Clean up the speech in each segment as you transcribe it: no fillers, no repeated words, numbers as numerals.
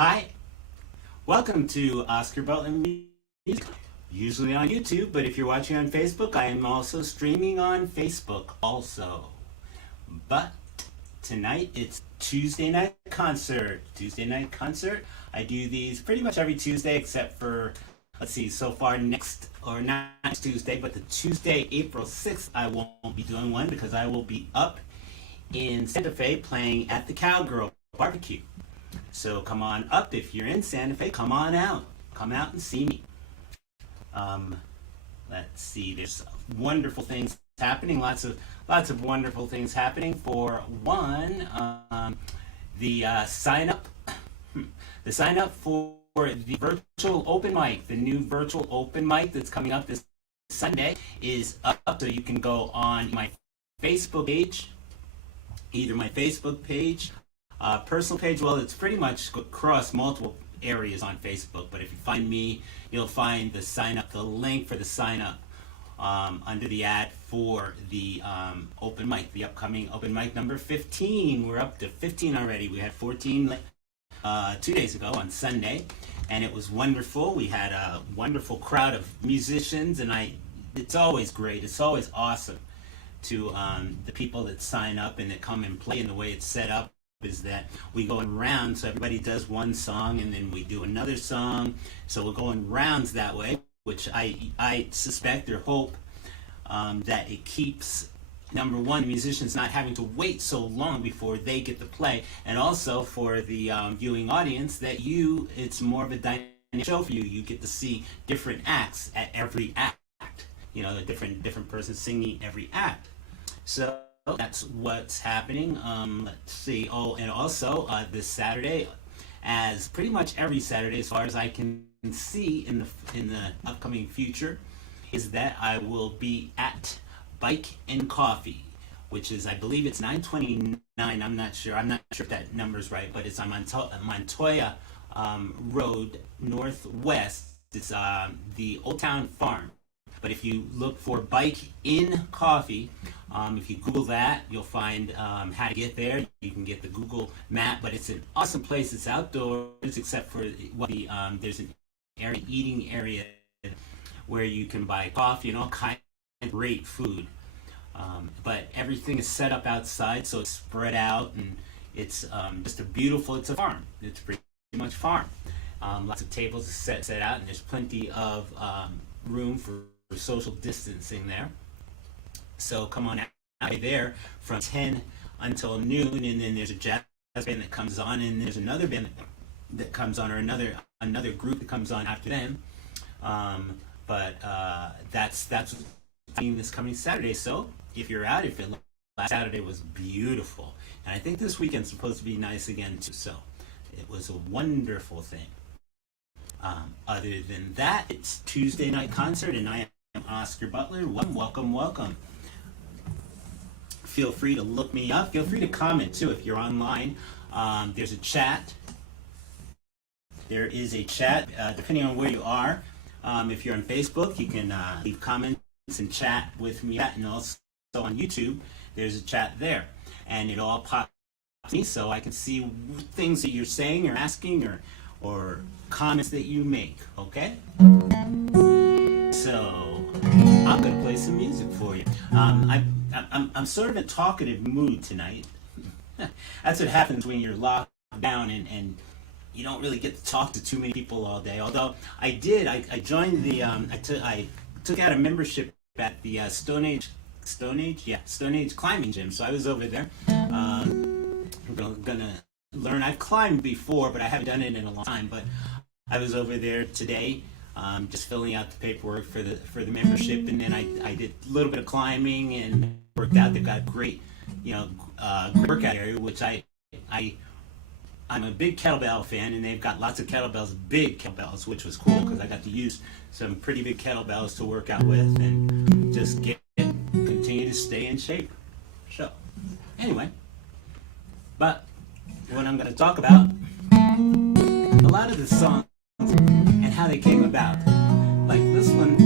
Hi, welcome to Oscar Butler Music, usually on YouTube, but if you're watching on Facebook, I am also streaming on Facebook also. But tonight it's Tuesday night concert. I do these pretty much every Tuesday except for, let's see, so far not next Tuesday, but the Tuesday, April 6th, I won't be doing one because I will be up in Santa Fe playing at the Cowgirl Barbecue. So come on up if you're in Santa Fe. Come on out. Come out and see me. Let's see. There's wonderful things happening. Lots of wonderful things happening. For one, the sign up for the virtual open mic, the new virtual open mic that's coming up this Sunday is up. So you can go on my Facebook page, either my Facebook page. Personal page, well, it's pretty much across multiple areas on Facebook, but if you find me, you'll find the link for the sign up under the ad for the open mic, the upcoming open mic number 15. We're up to 15 already. We had 14 2 days ago on Sunday, and it was wonderful. We had a wonderful crowd of musicians, and it's always great. It's always awesome to the people that sign up and that come and play, and the way it's set up is that we go in rounds, so everybody does one song and then we do another song, so we're going rounds that way, which I suspect or hope that it keeps, number one, the musicians not having to wait so long before they get to play, and also for the viewing audience that it's more of a dynamic show for you. You get to see different acts at every act, the different person singing every act. So that's what's happening. Let's see. Oh, and also this Saturday, as pretty much every Saturday, as far as I can see in the upcoming future, is that I will be at Bike and Coffee, which is, I believe it's 929. I'm not sure if that number's right, but it's on Montoya Road Northwest. It's the Old Town Farm. But if you look for Bike in Coffee, if you Google that, you'll find how to get there. You can get the Google map, but it's an awesome place. It's outdoors, except for there's an eating area where you can buy coffee and all kinds of great food. But everything is set up outside, so it's spread out, and it's just it's a farm. It's pretty much farm. Lots of tables are set out, and there's plenty of room for social distancing there. So come on out there from 10 until noon, and then there's a jazz band that comes on, and there's another band that comes on, or another group that comes on after them. But that's this coming Saturday. So if you're out, last Saturday was beautiful, and I think this weekend's supposed to be nice again too. So it was a wonderful thing. Other than that, it's Tuesday night concert, and I am Oscar Butler. Welcome. Feel free to look me up. Feel free to comment too if you're online. There's a chat. There is a chat, depending on where you are. If you're on Facebook, you can leave comments and chat with me. And also on YouTube, there's a chat there. And it all pops me so I can see things that you're saying or asking or comments that you make, okay? So I'm gonna play some music for you. I'm sort of in a talkative mood tonight. That's what happens when you're locked down and you don't really get to talk to too many people all day. Although I joined I took out a membership at the Stone Age climbing gym. So I was over there. Gonna learn. I've climbed before, but I haven't done it in a long time. But I was over there today, just filling out the paperwork for the membership, and then I did a little bit of climbing and worked out. They've got great, workout area, which I'm a big kettlebell fan, and they've got lots of kettlebells, big kettlebells, which was cool because I got to use some pretty big kettlebells to work out with and just continue to stay in shape. So anyway, but what I'm going to talk about, a lot of the songs and how they came about. Like this one,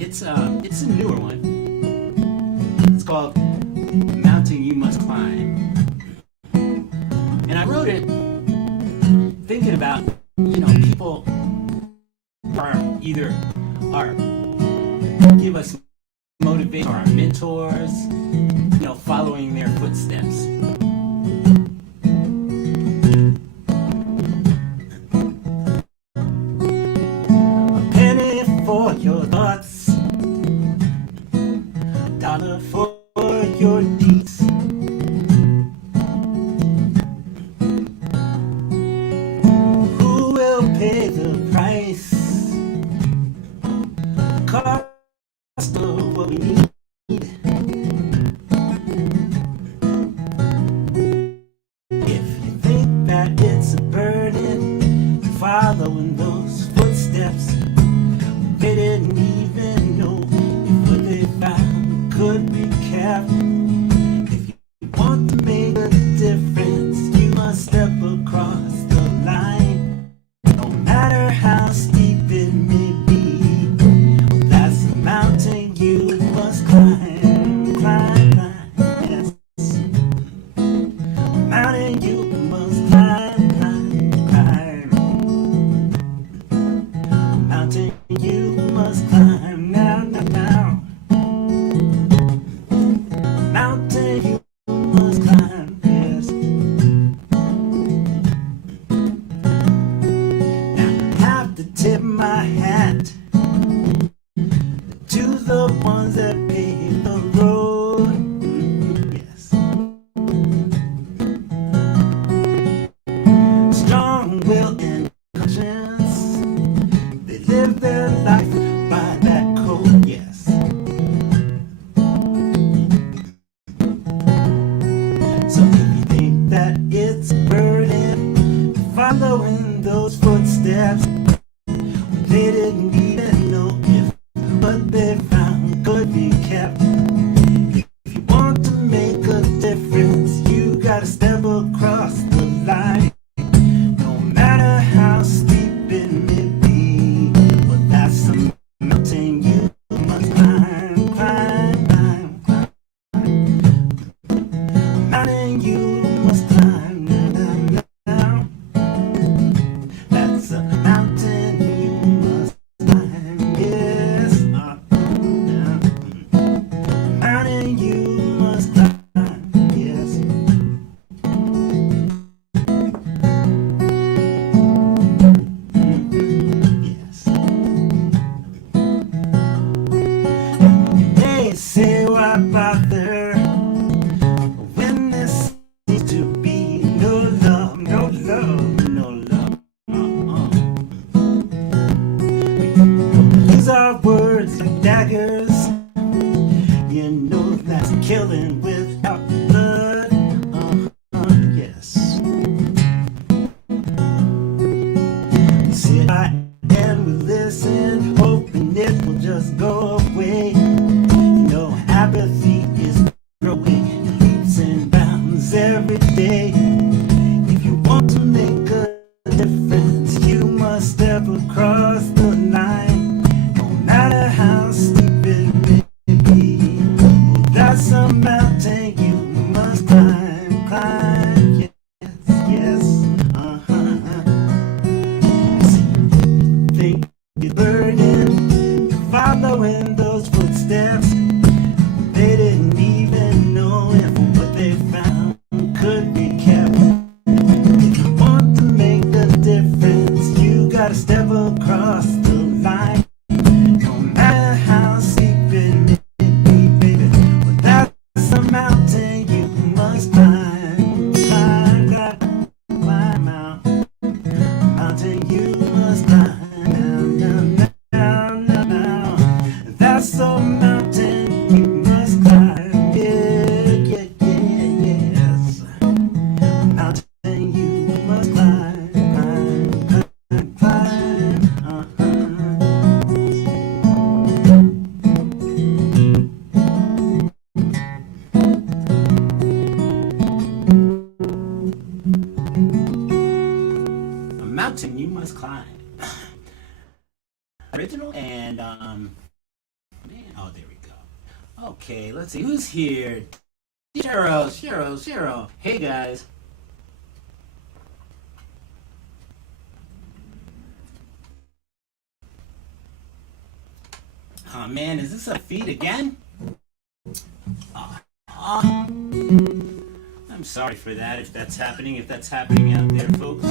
it's a newer one. It's called Mountain You Must Climb. I wrote it thinking about, people are either are give us motivation or our mentors, following their footsteps. A penny for your thoughts, $1 for your deeds. Who will pay the price? The cost of what we need. If you think that it's a burden, following those footsteps, they didn't even know if what they found could be kept. If you want to make a difference, you must step across the line. No matter how steep it may be, that's the mountain you must climb, climb, climb, yes. Mountain you must climb, climb, climb. Mountain you must climb, now, now, now. Mountain you must climb, yes. Now I have to tip my hat to the ones that paved the road, yes. Strong will and conscience, they live their life by that code, yes. So if you think that it's a burden, following those footsteps, they didn't even know if what they found could be kept. If you want to make a difference, you gotta step across the line. No matter how steep it may be, well, that's the mountain you must climb, climb, climb, climb. Mountain you must climb, now, now, now. That's a mountain you must climb, yes. Mountain you must climb, yes. Yes. They say why bother when there seems to be no love, no love, no love. These are words like daggers, you know that's killing without blood. Yes. We sit by and we listen, hoping it will just go away. Apathy is growing leaps and bounds every day. If you want to make a difference, you must step across the line. No matter how steep it may be, well, that's a mountain you must climb, climb, yes, yes, See, think you're burning, following those footsteps. They didn't even know if what they found could be kept. If you want to make a difference, you gotta step across the line. No matter how steep it may be, baby, well, that's a mountain you must climb, climb, climb, climb out. Mountain you must climb, now, now, now, now, now. That's a mountain you must climb, yeah, yeah, yeah, yes. Mountain you must climb, climb, climb, climb, A mountain you must climb. Original and man, oh, there we go. Okay, let's see who's here. Cheryl. Hey guys. Oh man, is this a feed again? I'm sorry for that if that's happening out there, folks.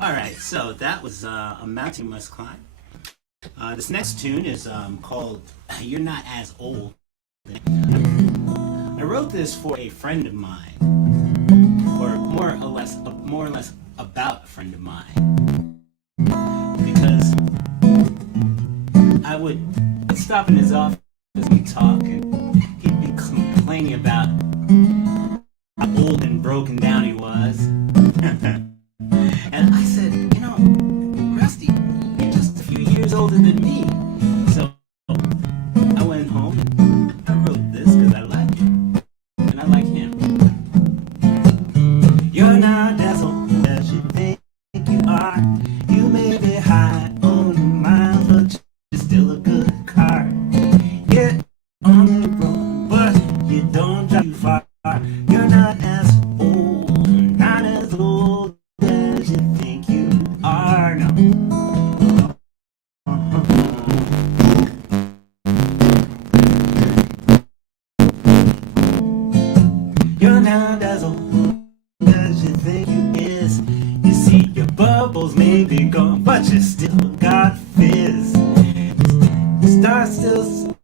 Alright, so that was a mountain you must climb. This next tune is called You're Not As Old. I wrote this for a friend of mine, or more or less about a friend of mine, because I would stop in his office and talk, and he'd be complaining about how old and broken down he was. And I said, you know, Rusty, you're just a few years older than me. So I went home and I wrote this because I like him. And I like him. You're not as old as you think you are. You may be high on the miles, but you're still a good car. You're on the road, but you don't drive too far. You're not as old, not as old as you think you are. No. You're not as old as you think you is. You see, your bubbles may be gone, but you still got fizz. You start still,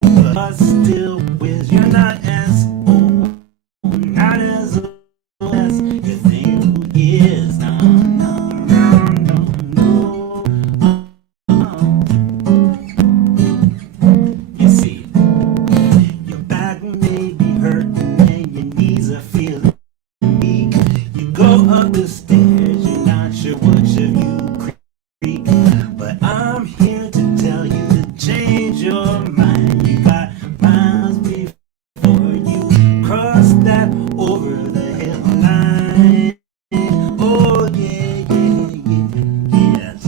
but still whiz. You're not as old, not as old as you think you is. No, no, no, no, no. You see, your back may be hurting and your knees are feeling weak. You go up the stairs, you're not sure which of you creak. But I'm here to tell you to change your mind. You got miles before you cross that over the hill line. Oh yeah, yeah, yeah, yes.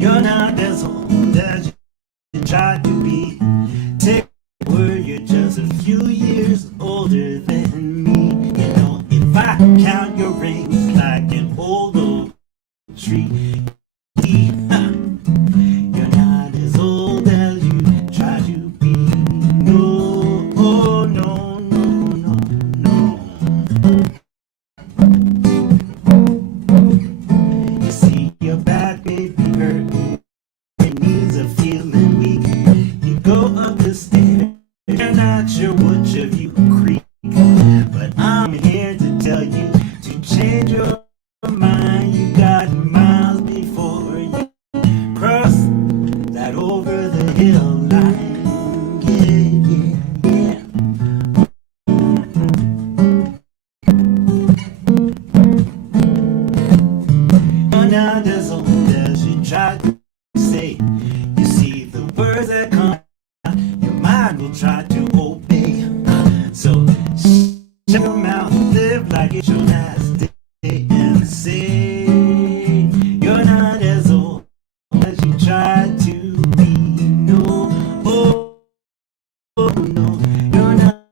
You're not as old as you try to be. Take a word, you're just a few years older than me. You know, if I count your rings like an old oak tree, you're not as old as you try to be. No, oh, no, no, no, no. You see, your back may be hurting, your knees are feeling weak. You go up the stairs, you're not sure which of you creak. But I'm here to tell you to change your mind. You got miles before you cross that over the hill line. Yeah, yeah, yeah. You're not as old as you try to say. You see, the words that come out, your mind will try to obey. So shut your mouth, live like it's your last day, and say you're not as old as you try to be. No, oh, oh no, you're not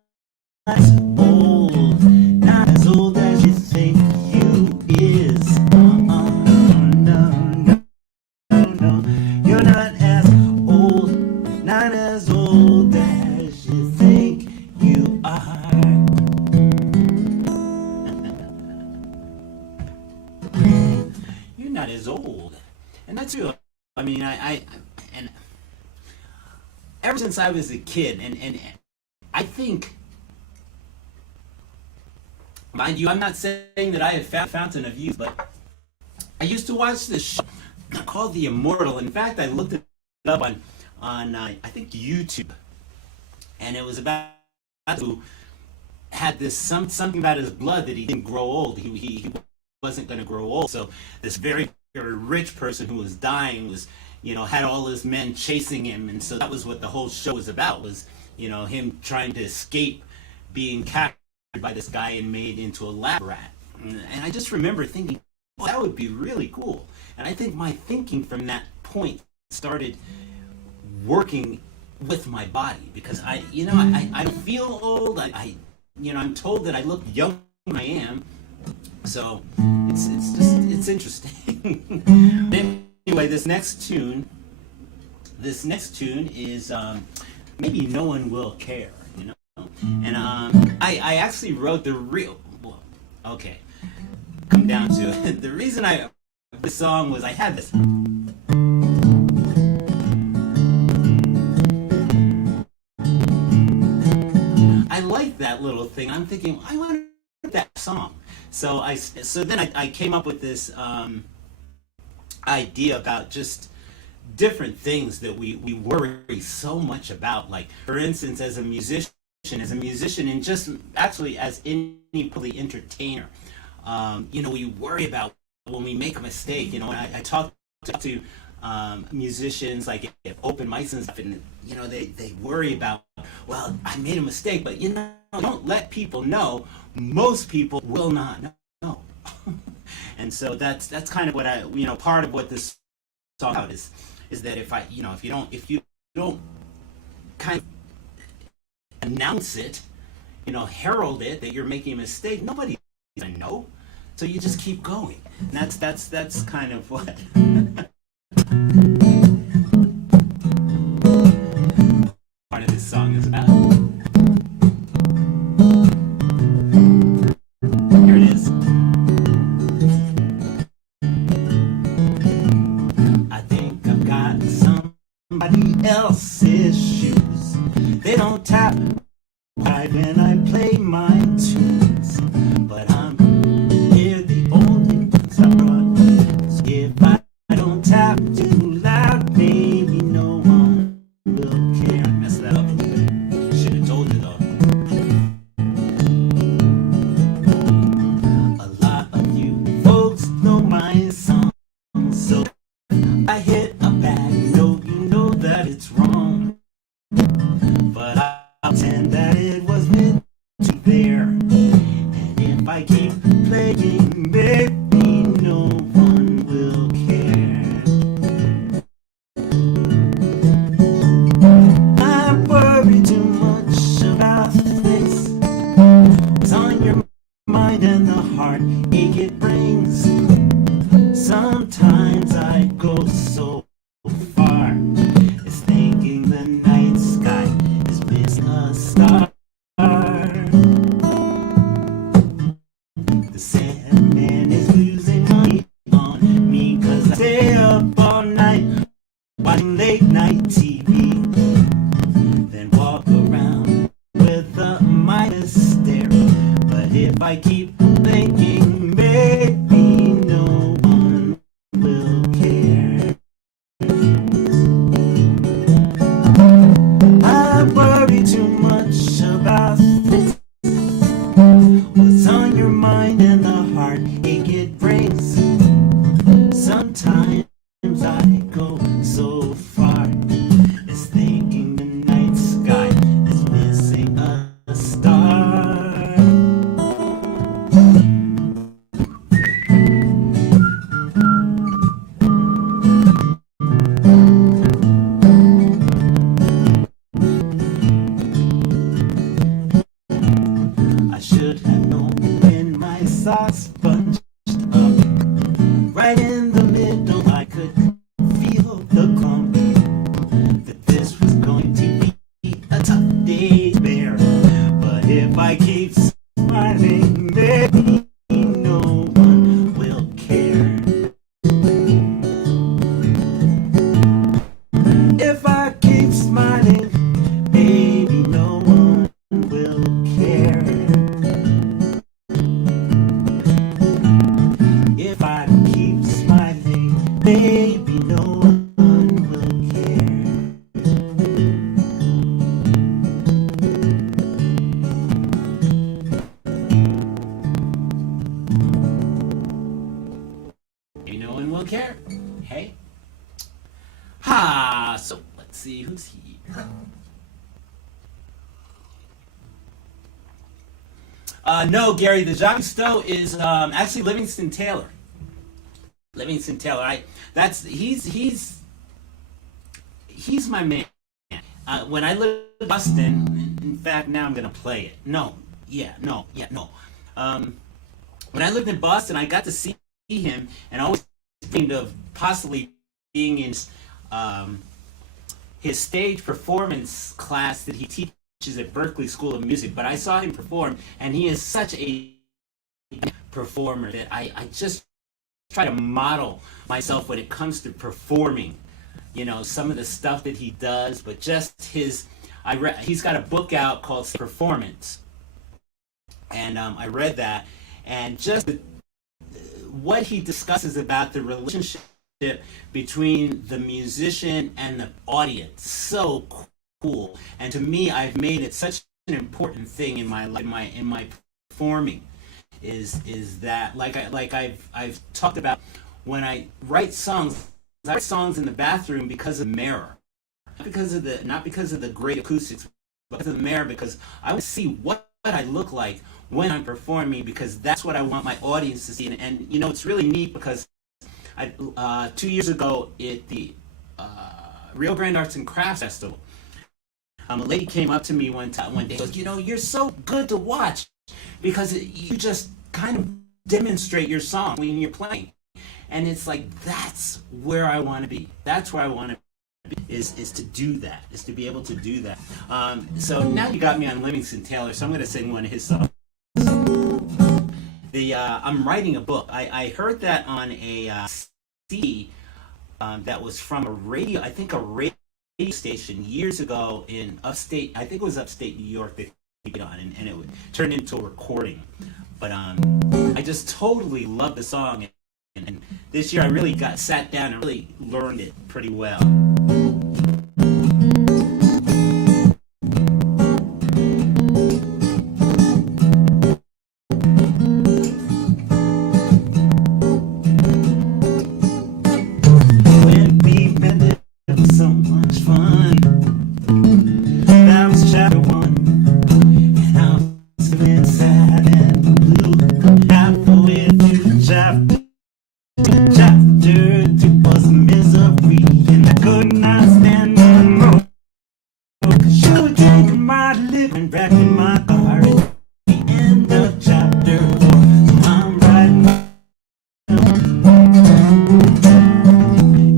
as old, not as old as you think you is. No, no, no, you're not as old, not as old as you think you are. You're not as old, and that's real. I mean, and ever since I was a kid, and I think, mind you, I'm not saying that I have found a fountain of youth, but I used to watch this show called The Immortal. In fact, I looked it up on I think YouTube, and it was about who had this something about his blood that he didn't grow old. He wasn't going to grow old. So this very very rich person who was dying was, you know, had all his men chasing him, and so that was what the whole show was about, was, you know, him trying to escape being captured by this guy and made into a lab rat. And I just remember thinking, well, that would be really cool. And I think my thinking from that point started working with my body because I feel old. I'm told that I look young when I am. So it's interesting. Anyway, this next tune is maybe no one will care, and I actually wrote the real. Well, okay, come down to it. The reason I the song was I had this. I like that little thing. I'm thinking I want that song. So then I came up with this idea about just different things that we worry so much about. Like, for instance, as a musician, and just actually as any public entertainer, we worry about when we make a mistake. And I talk to musicians like at open mics and stuff, and they worry about, well, I made a mistake, but don't let people know. Most people will not know. And so that's kind of what I part of what this song about is that if you don't kind of announce it, herald it that you're making a mistake, nobody's gonna know. So you just keep going. And that's kind of what part of this song is about. Here it is. I think I've got somebody else's shoes. They don't tap right when I play my tunes, but I'm here the only ones I run. So if I don't tap too loud, maybe no one will care. I messed that up a little bit. Should have told you though. A lot of you folks know my song, so I hit a bad note, you know that it's wrong, but I'll pretend that it was meant to there. And if I keep playing, baby, no one will care. I worry too much about this. It's on your mind and the heartache it brings. Sometimes I go so far as thinking the night sky is missing a star. The Sandman is losing money on me 'cause I stay up all night watching late night TV, then walk around with a Midas stare. But if I keep thinking, baby, no one will care. I worry too much about this. What's on your mind and the heartache it brings. Sometimes I go so far as thinking the night sky is missing a star. I should have known when my socks bunched up right in the middle. I could feel the clump that this was going to be a tough day to bear. But if I keep smiling, baby, no one will care. If I keep smiling, baby, no one will care. If I keep smiling, baby, no one will care. Maybe no one will care. Hey? Ha! So let's see who's here. No, Gary, the Jacques Cousteau is actually Livingston Taylor. He's he's my man. When I lived in Boston, in fact, now I'm gonna play it. No. When I lived in Boston, I got to see him, and I always dreamed of possibly being in his stage performance class that he teaches at Berklee School of Music. But I saw him perform, and he is such a performer that I just try to model myself when it comes to performing. You know, some of the stuff that he does, but just he's got a book out called Performance, and I read that, and just what he discusses about the relationship between the musician and the audience, so cool. And to me, I've made it such an important thing in my life, in my performing, is that like I've talked about, when I write songs in the bathroom because of the mirror, not because of the great acoustics, but because of the mirror, because I want to see what I look like when I'm performing, because that's what I want my audience to see. And you know, it's really neat because 2 years ago at the Rio Grande Arts and Crafts Festival, a lady came up to me one day and goes, you know, you're so good to watch because you just kind of demonstrate your song when you're playing. And it's like, that's where I want to be. That's where I want to be, is to do that, is to be able to do that. So now you got me on Livingston Taylor, so I'm going to sing one of his songs. I'm writing a book. I heard that on a CD that was from a radio, I think a radio station years ago in upstate, I think it was upstate New York that it on, and it turned into a recording. But I just totally love the song. And this year I really sat down and really learned it pretty well. When we met, it was so much fun. That was chapter 1, and I was feeling sad and blue. Halfway through chapter 2 was a misery, and I could not stand no more. Cause you were drinking my liquor and back in my car at the end of chapter 4. So I'm riding.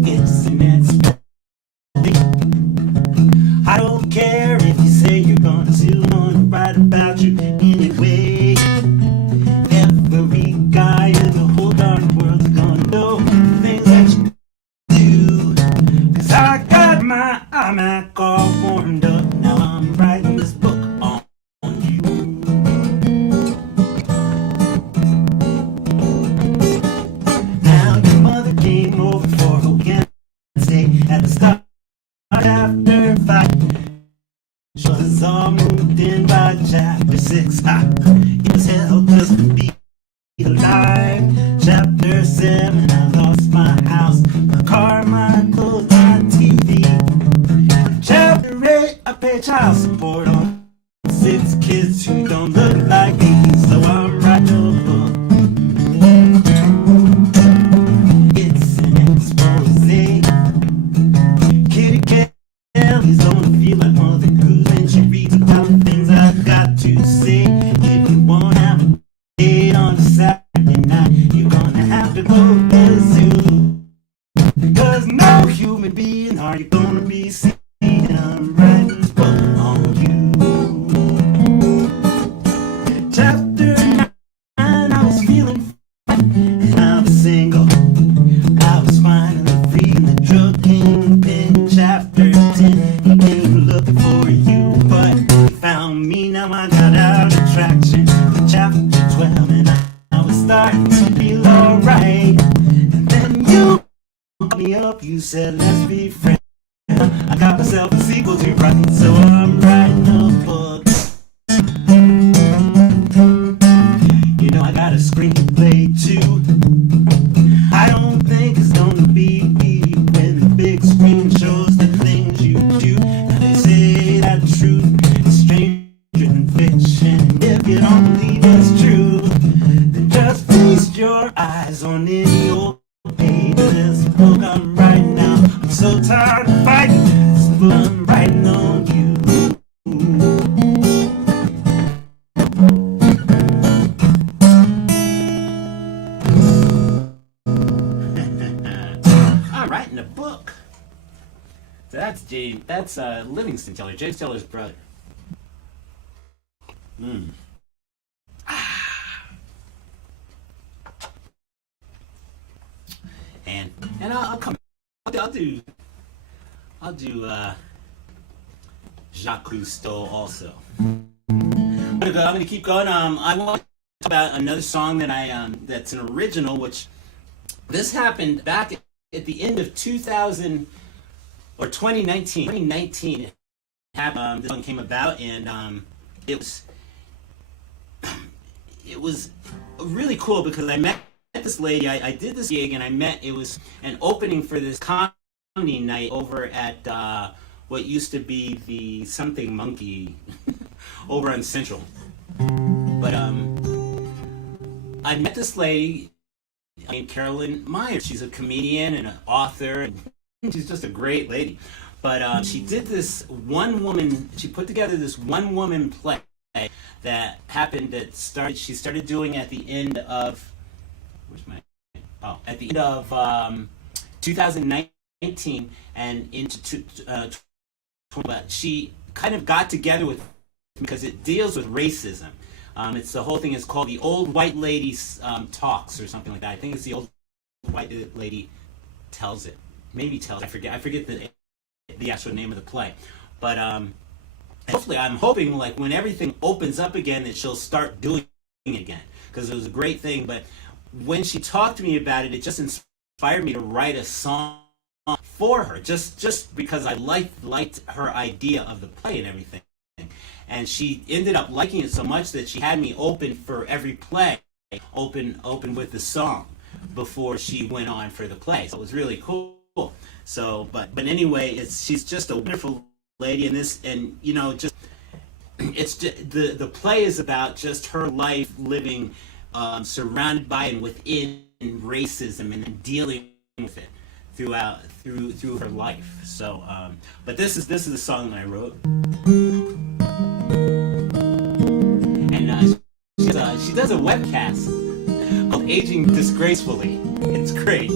It's unexpected. I don't care if you say you're gonna still wanna write about you anyway. Every guy in the whole darn world's gonna know the things that you do. Cause I got my iMac all warmed up. Now I'm writing this book on you. Now your mother came over for a Wednesday at the start after 5. She was all moved in by chapter 6. It was hell just to be alive. Chapter 7, I lost my house, my car, my clothes, my TV. Chapter 8, I pay child support on 6 kids who don't look like me. So I'm writing a book. It's an expose. Kitty Kelly's gonna feel like Mother Goose when she reads about the things I've got to say. If you wanna have a date on a Saturday night, you're gonna have to go to the zoo. Cause no human being are you gonna be seeing. I'm writing this book on you. Chapter 9, I was feeling fine, and I was single. I was finally free, and the drug kingpin. Chapter 10, he came looking for you, but he found me. Now I got out of traction. Chapter 12, and I was starting to feel alright. And then you called me up, you said let's be friends. I got myself a sequel to write, so I'm writing a book. You know I got a screenplay too. I don't think it's gonna be when the big screen shows the things you do. Now they say that truth is stranger than fiction, and if you don't believe it's true, then just feast your eyes on any old page of this book I'm writing now. I'm so tired of fighting. That's Livingston Teller, James Teller's brother. Mm. And I'll come. I'll do Jacques Cousteau also. I'm gonna keep going. I want to talk about another song that that's an original, which this happened back at the end of 2000 or 2019. 2019, this song came about, and it was really cool because I met this lady. I did this gig, and it was an opening for this comedy night over at what used to be the Something Monkey over on Central. But I met this lady named Carolyn Myers. She's a comedian and an author, and she's just a great lady. But she did this she put together this one-woman play that happened she started doing at the end of, at the end of 2019 and into she kind of got together with, because it deals with racism. It's the whole thing is called The Old White Lady Talks or something like that. I think it's The Old White Lady Tells It. Maybe Tells It. I forget the actual name of the play. But hopefully, I'm hoping like when everything opens up again that she'll start doing it again, because it was a great thing. But when she talked to me about it, it just inspired me to write a song for her, just because I liked her idea of the play and everything. And she ended up liking it so much that she had me open for every play, open with the song before she went on for the play. So it was really cool. So, but anyway, she's just a wonderful lady, and you know, just it's just, the play is about just her life living surrounded by and within racism, and then dealing with it through her life. So, but this is the song that I wrote. And she does a webcast called "Aging Disgracefully." It's great,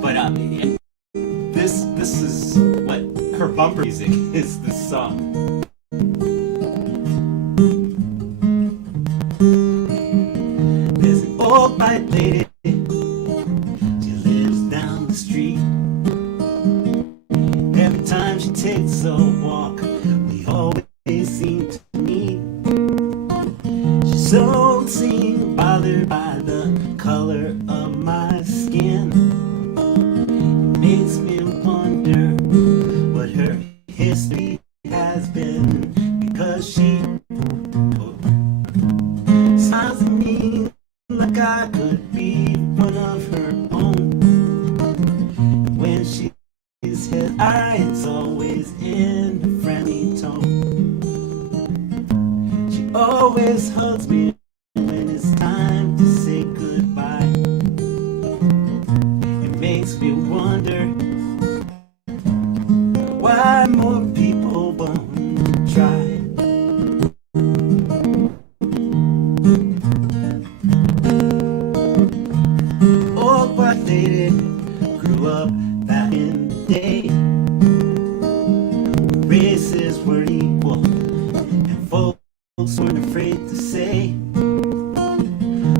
but and this is what her bumper music is. This song. There's an old white lady. She lives down the street. Every time she takes a walk, we always seem to meet. She don't seem bothered by the color of my skin. It makes me wonder what her history has been, because she smiles at me like I could be one of her own. And when she says hi, it's always in a friendly tone. She always hugs me when it's time to say goodbye. It makes me wonder why more people won't try. Old white lady grew up back in the day when races were equal and folks weren't afraid to say.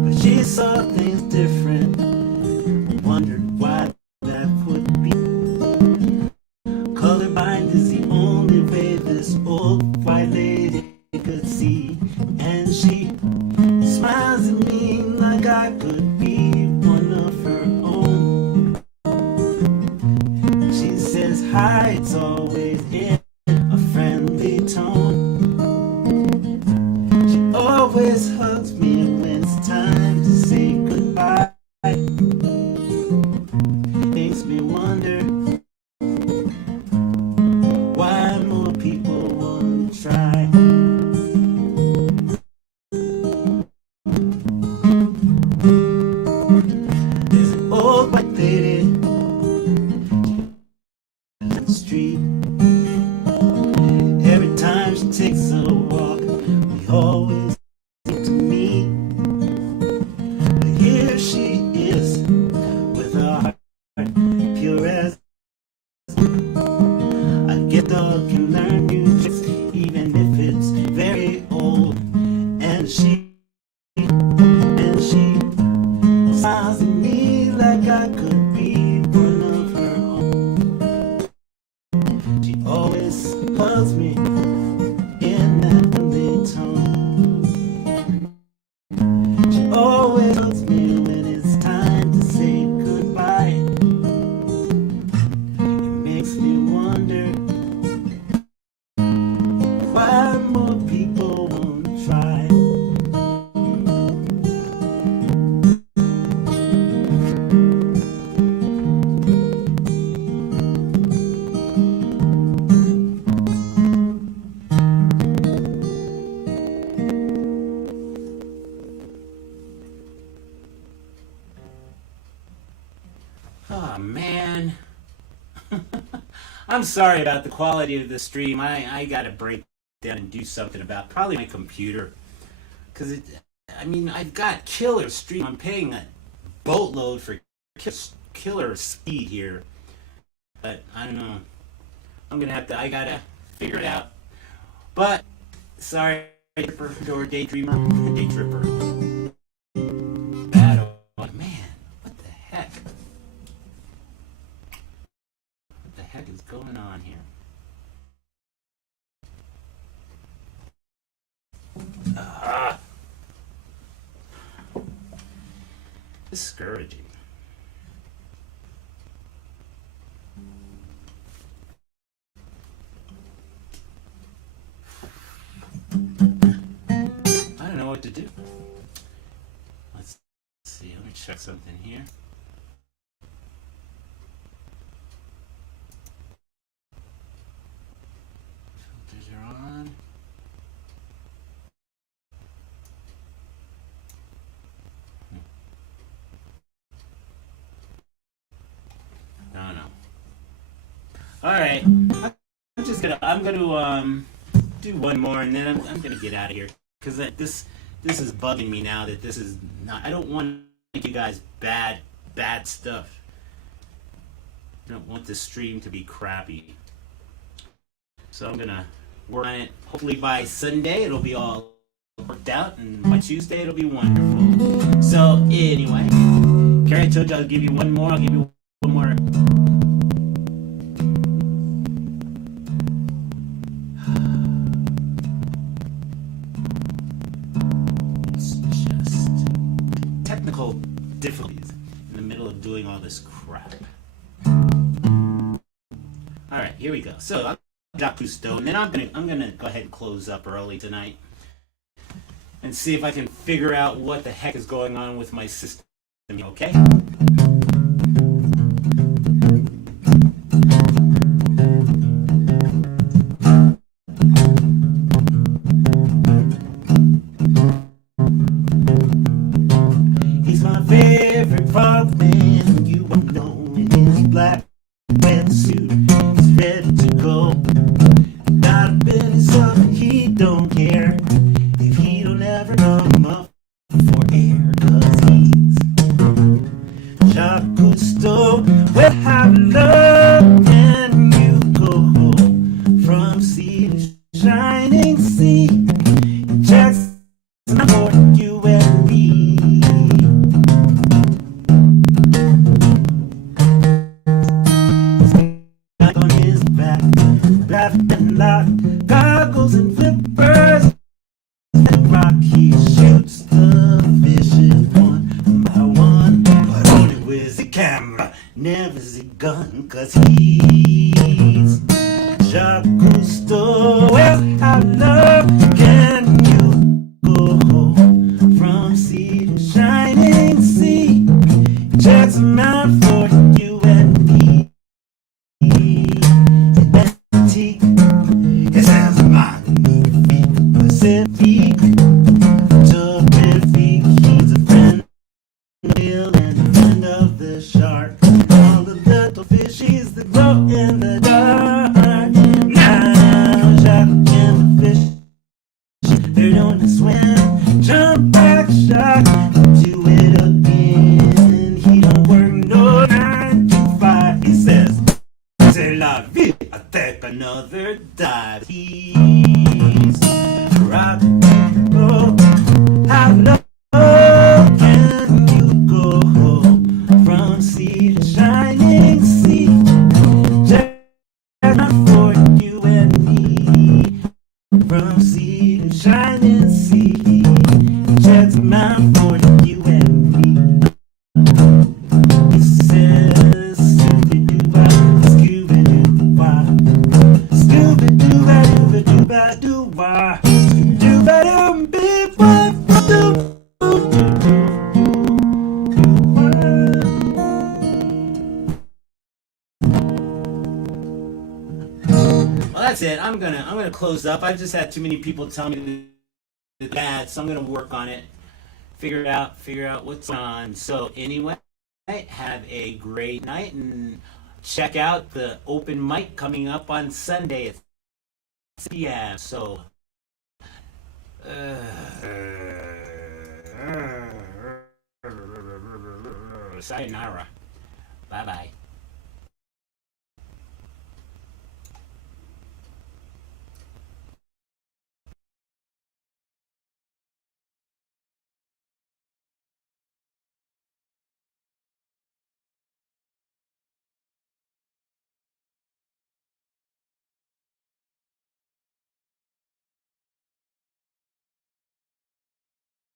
But she saw things different and wondered why that would be. Colorblind is the only way this old white lady could see, and she smiles at me like I could be one of her own. She says hi, it's always in a friendly tone. She always hugs me when it's time to say goodbye. Makes me wonder why more people won't try. There's an old white lady on the street. Every time she takes a walk, we always seem to meet. But here she is with her heart pure as I get I'm sorry about the quality of the stream. I gotta break down and do something about probably my computer. Because I mean, I've got killer stream. I'm paying a boatload for killer speed here. But I don't know. I gotta figure it out. But, sorry, Tripper, or Daydreamer, Day Tripper. Bad one. Man, what the heck? What the heck is going on here? Discouraging. I don't know what to do. Let's see. Let me check something here. Filters are on. No. All right. I'm gonna do one more, and then I'm gonna get out of here because this is bugging me now. That this is not. I don't want to give you guys bad stuff. I don't want the stream to be crappy. So I'm gonna work on it. Hopefully by Sunday it'll be all worked out, and by Tuesday it'll be wonderful. So anyway, Carrie, I told you I'll give you one more. I'll give you one more. Technical difficulties in the middle of doing all this crap. All right, here we go. So I'm Jacques Cousteau, and then I'm gonna go ahead and close up early tonight and see if I can figure out what the heck is going on with my system. Okay. I'm gonna close up. I've just had too many people tell me it's bad, so I'm gonna work on it, figure out what's on. So anyway, have a great night, and check out the open mic coming up on Sunday at 6 p.m. So, sayonara. Bye bye.